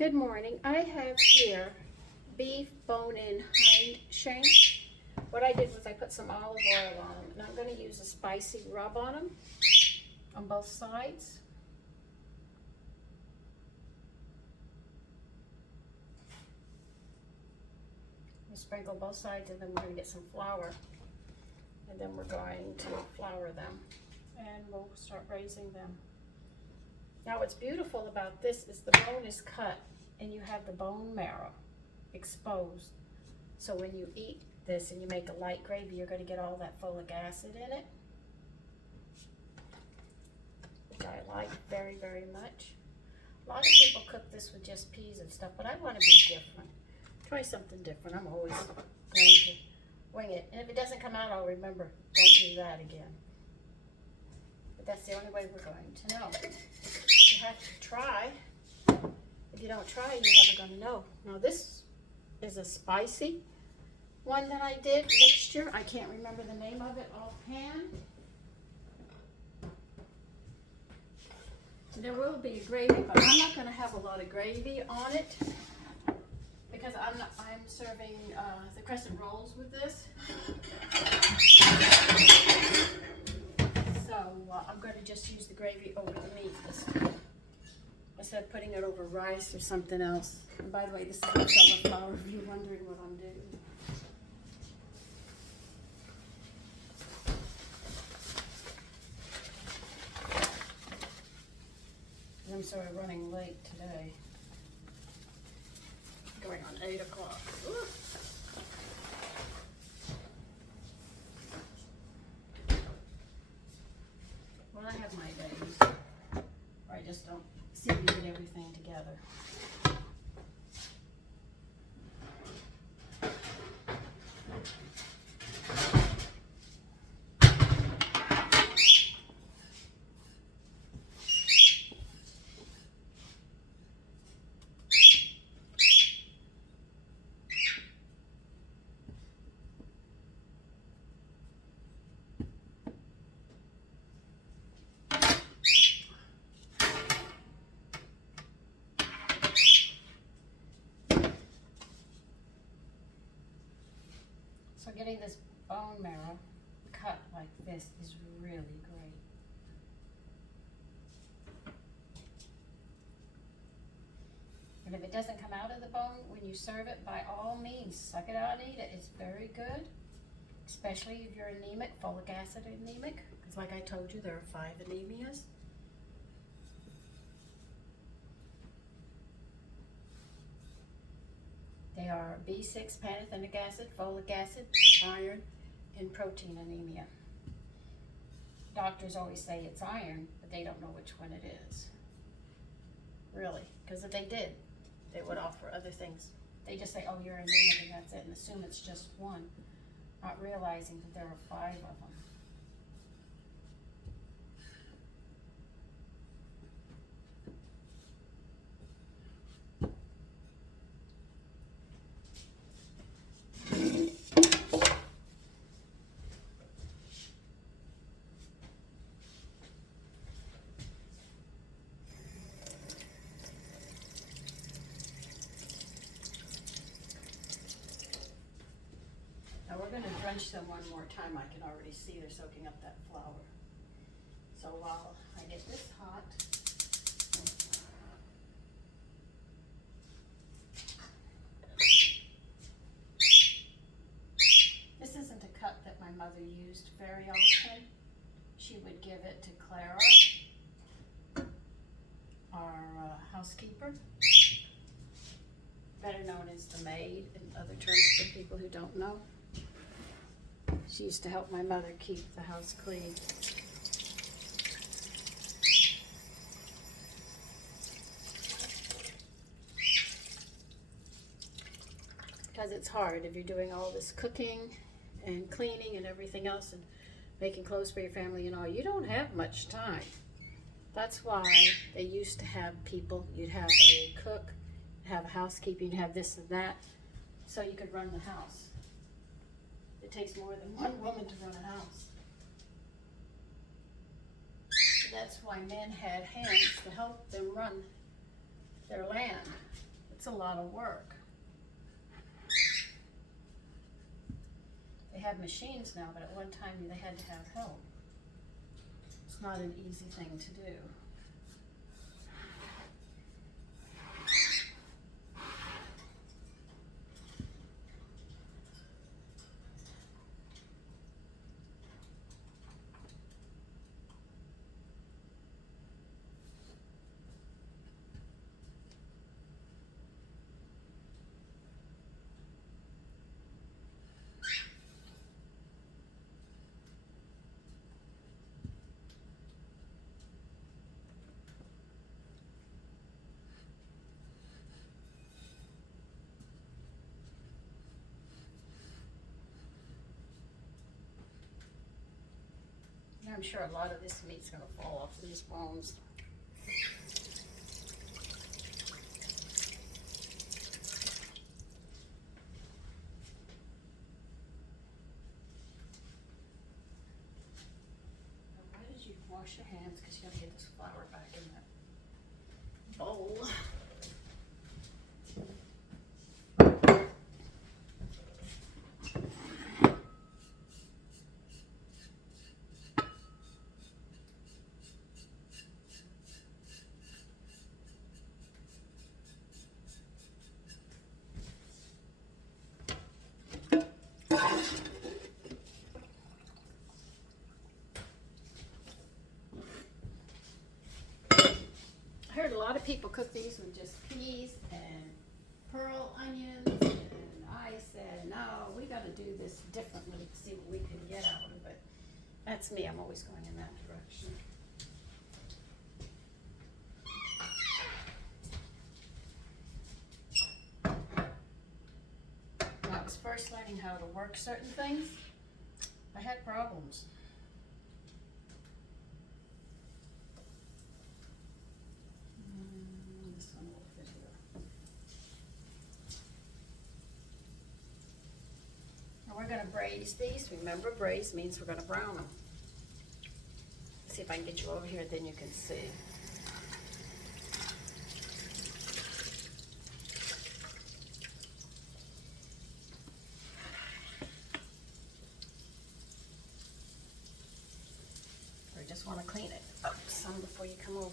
Good morning. I have here beef bone-in hind shank. What I did was I put some olive oil on them, and I'm going to use a spicy rub on them on both sides. We sprinkle both sides, and then we're going to get some flour, and then we're going to flour them, and we'll start raising them. Now what's beautiful about this is the bone is cut and you have the bone marrow exposed. So when you eat this and you make a light gravy, you're going to get all that folic acid in it, which I like very, very much. A lot of people cook this with just peas and stuff, but I want to be different. Try something different. I'm always going to wing it. And if it doesn't come out, I'll remember, don't do that again. But that's the only way we're going to know. You have to try. If you don't try, you're never going to know. Now this is a spicy one that I did, mixture. I can't remember the name of it offhand. There will be a gravy, but I'm not going to have a lot of gravy on it because I'm serving the crescent rolls with this. So I'm going to just use the gravy over the meat this time, instead of putting it over rice or something else. And by the way, this is leftover flour if you're wondering what I'm doing. I'm sort of running late today. Going on 8 o'clock. Well, I have my days where I just don't seem to get everything together. So getting this bone marrow cut like this is really great. And if it doesn't come out of the bone when you serve it, by all means, suck it out and eat it. It's very good, especially if you're anemic, folic acid anemic, because like I told you, there are 5 anemias. They are B6, pantothenic acid, folic acid, iron, and protein anemia. Doctors always say it's iron, but they don't know which one it is. Really, because if they did, they would offer other things. They just say, oh, you're anemic and that's it, and assume it's just one, not realizing that there are 5 of them. Now we're going to drench them one more time. I can already see they're soaking up that flour. So while I get this hot, this isn't a cup that my mother used very often. She would give it to Clara, our housekeeper, better known as the maid in other terms for people who don't know. She used to help my mother keep the house clean. Because it's hard if you're doing all this cooking and cleaning and everything else and making clothes for your family and all. You don't have much time. That's why they used to have people. You'd have a cook, have housekeeping, have this and that, so you could run the house. It takes more than one woman to run a house. That's why men had hands to help them run their land. It's a lot of work. They have machines now, but at one time they had to have help. It's not an easy thing to do. I'm sure a lot of this meat's going to fall off these bones. Now, why did you wash your hands? Because you got to get this flour back in that bowl. I heard a lot of people cook these with just peas and pearl onions, and I said, no, we got to do this differently, see what we can get out of it. That's me, I'm always going in that direction. When I was first learning how to work certain things, I had problems. This one will fit here. Now we're going to braise these. Remember, braise means we're going to brown them. See if I can get you over here, then you can see. I just want to clean it up some before you come over.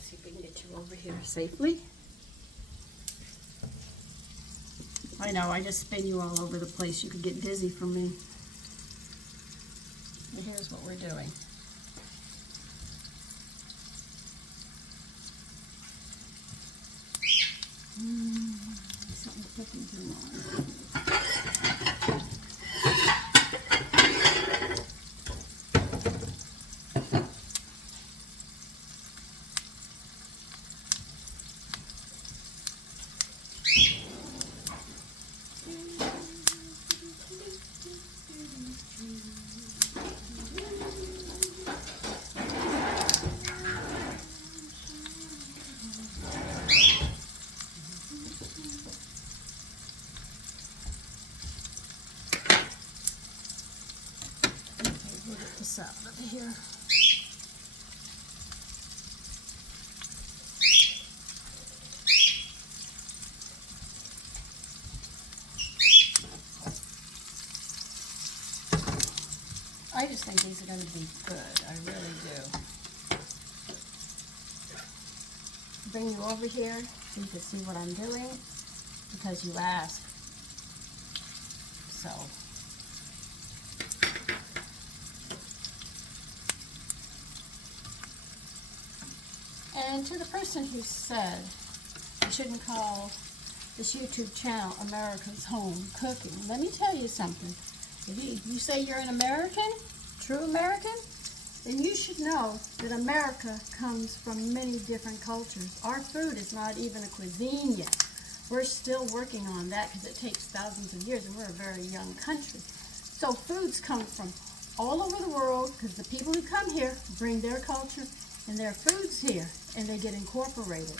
See if we can get you over here safely. I know, I just spin you all over the place. You could get dizzy from me. And here's what we're doing. Something's cooking too long. This out of here. I just think these are going to be good. I really do. Bring you over here so you can see what I'm doing because you asked. So. And to the person who said you shouldn't call this YouTube channel America's Home Cooking, let me tell you something. If you say you're an American, true American, then you should know that America comes from many different cultures. Our food is not even a cuisine yet. We're still working on that because it takes thousands of years and we're a very young country. So foods come from all over the world because the people who come here bring their culture and their foods here and they get incorporated.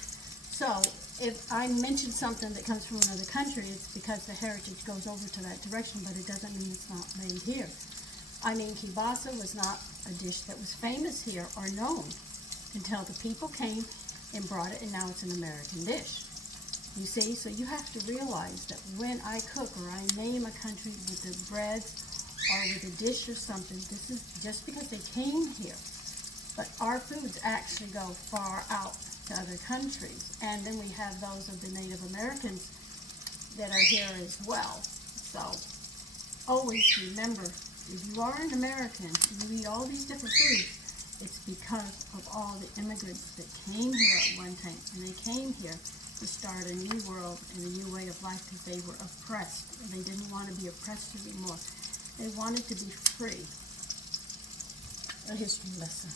So if I mention something that comes from another country, it's because the heritage goes over to that direction, but it doesn't mean it's not made here. I mean, kielbasa was not a dish that was famous here or known until the people came and brought it, and now it's an American dish. You see, so you have to realize that when I cook or I name a country with the bread or with a dish or something, this is just because they came here. But our foods actually go far out to other countries. And then we have those of the Native Americans that are here as well. So always remember, if you are an American and you eat all these different foods, it's because of all the immigrants that came here at one time. And they came here to start a new world and a new way of life because they were oppressed. And they didn't want to be oppressed anymore. They wanted to be free. A history lesson.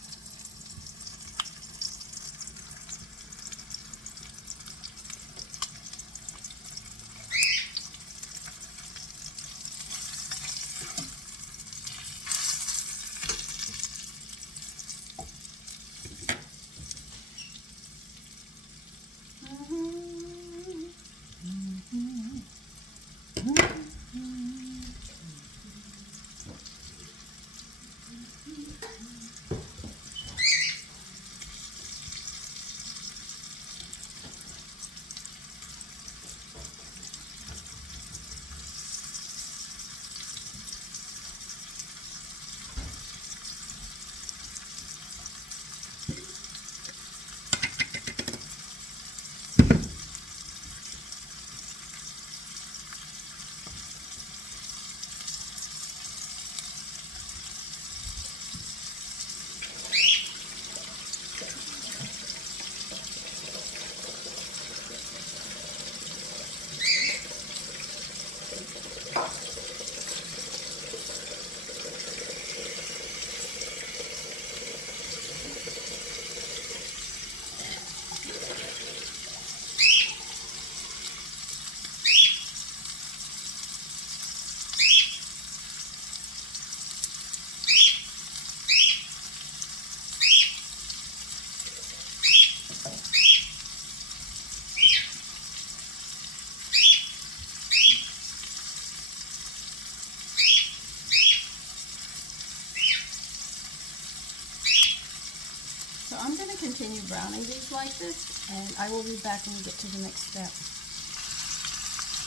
So I'm going to continue browning these like this, and I will be back when we get to the next step.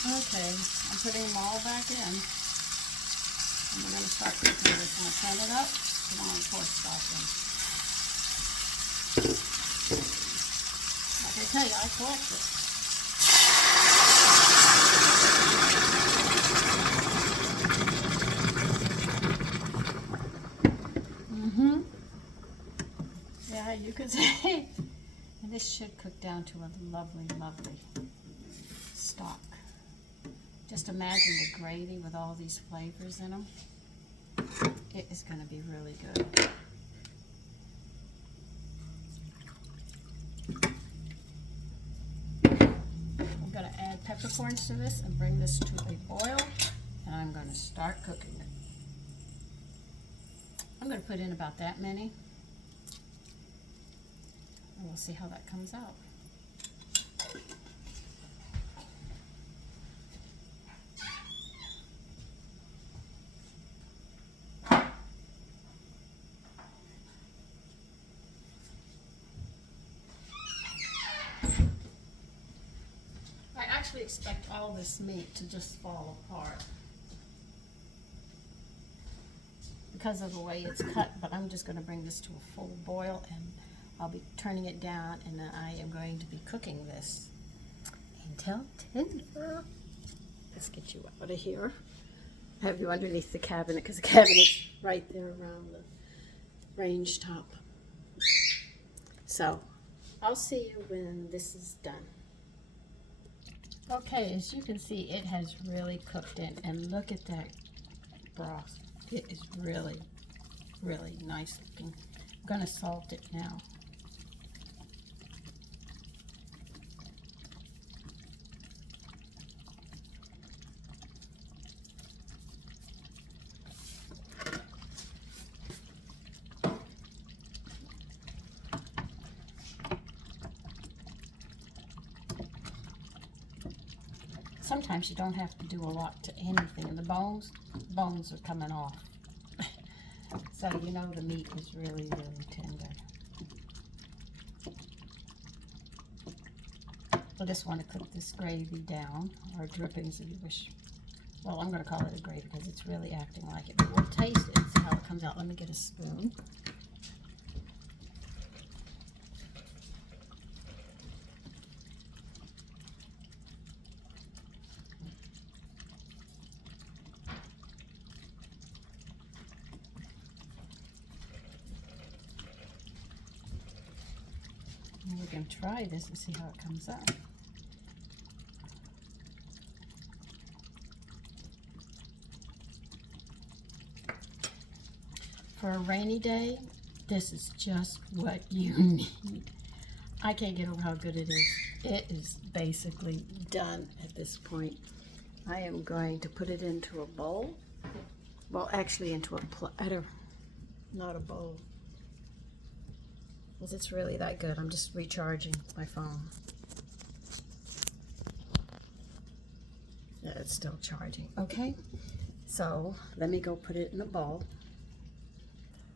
Okay, I'm putting them all back in. And we're going to start cooking this. I'm going to turn it up, and I'm going to pour stock in. Like I tell you, I collect it. Yeah, you could say. And this should cook down to a lovely, lovely stock. Just imagine the gravy with all these flavors in them. It is going to be really good. I'm going to add peppercorns to this and bring this to a boil, and I'm going to start cooking it. I'm going to put in about that many. And we'll see how that comes out. I actually expect all this meat to just fall apart because of the way it's cut, but I'm just going to bring this to a full boil, and I'll be turning it down, and then I am going to be cooking this until tender. Let's get you out of here. I have you underneath the cabinet because the cabinet's right there around the range top. So I'll see you when this is done. Okay, as you can see, it has really cooked in, and look at that broth. It is really, really nice looking. I'm going to salt it now. sometimes you don't have to do a lot to anything. And the bones are coming off. So you know the meat is really, really tender. I just want to cook this gravy down, or drippings if you wish. Well, I'm going to call it a gravy because it's really acting like it. But we'll taste it and see how it comes out. Let me get a spoon. And we can try this and see how it comes out. For a rainy day, this is just what you need. I can't get over how good it is. It is basically done at this point. I am going to put it into a bowl. Well, actually into a platter, not a bowl. Because it's really that good. I'm just recharging my phone. Yeah, it's still charging. Okay, so let me go put it in a bowl.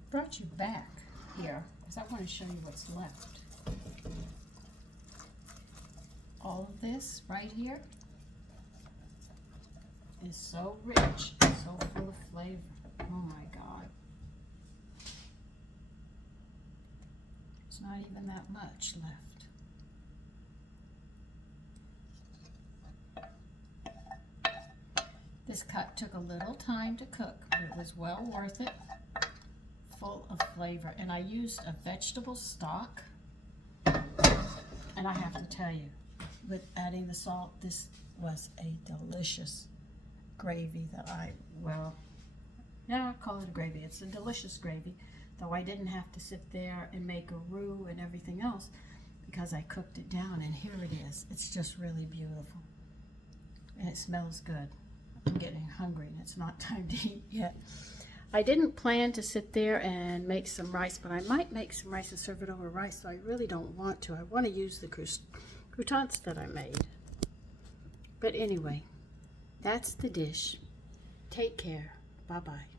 Brought you back here because I want to show you what's left. All of this right here is so rich, so full of flavor. Oh my God. It's not even that much left. This cut took a little time to cook, but it was well worth it. Full of flavor. And I used a vegetable stock. And I have to tell you, with adding the salt, this was a delicious gravy that I call it a gravy. It's a delicious gravy, though I didn't have to sit there and make a roux and everything else because I cooked it down, and here it is. It's just really beautiful. And it smells good. I'm getting hungry and it's not time to eat yet. I didn't plan to sit there and make some rice, but I might make some rice and serve it over rice, so I really don't want to. I want to use the croutons that I made. But anyway, that's the dish. Take care. Bye-bye.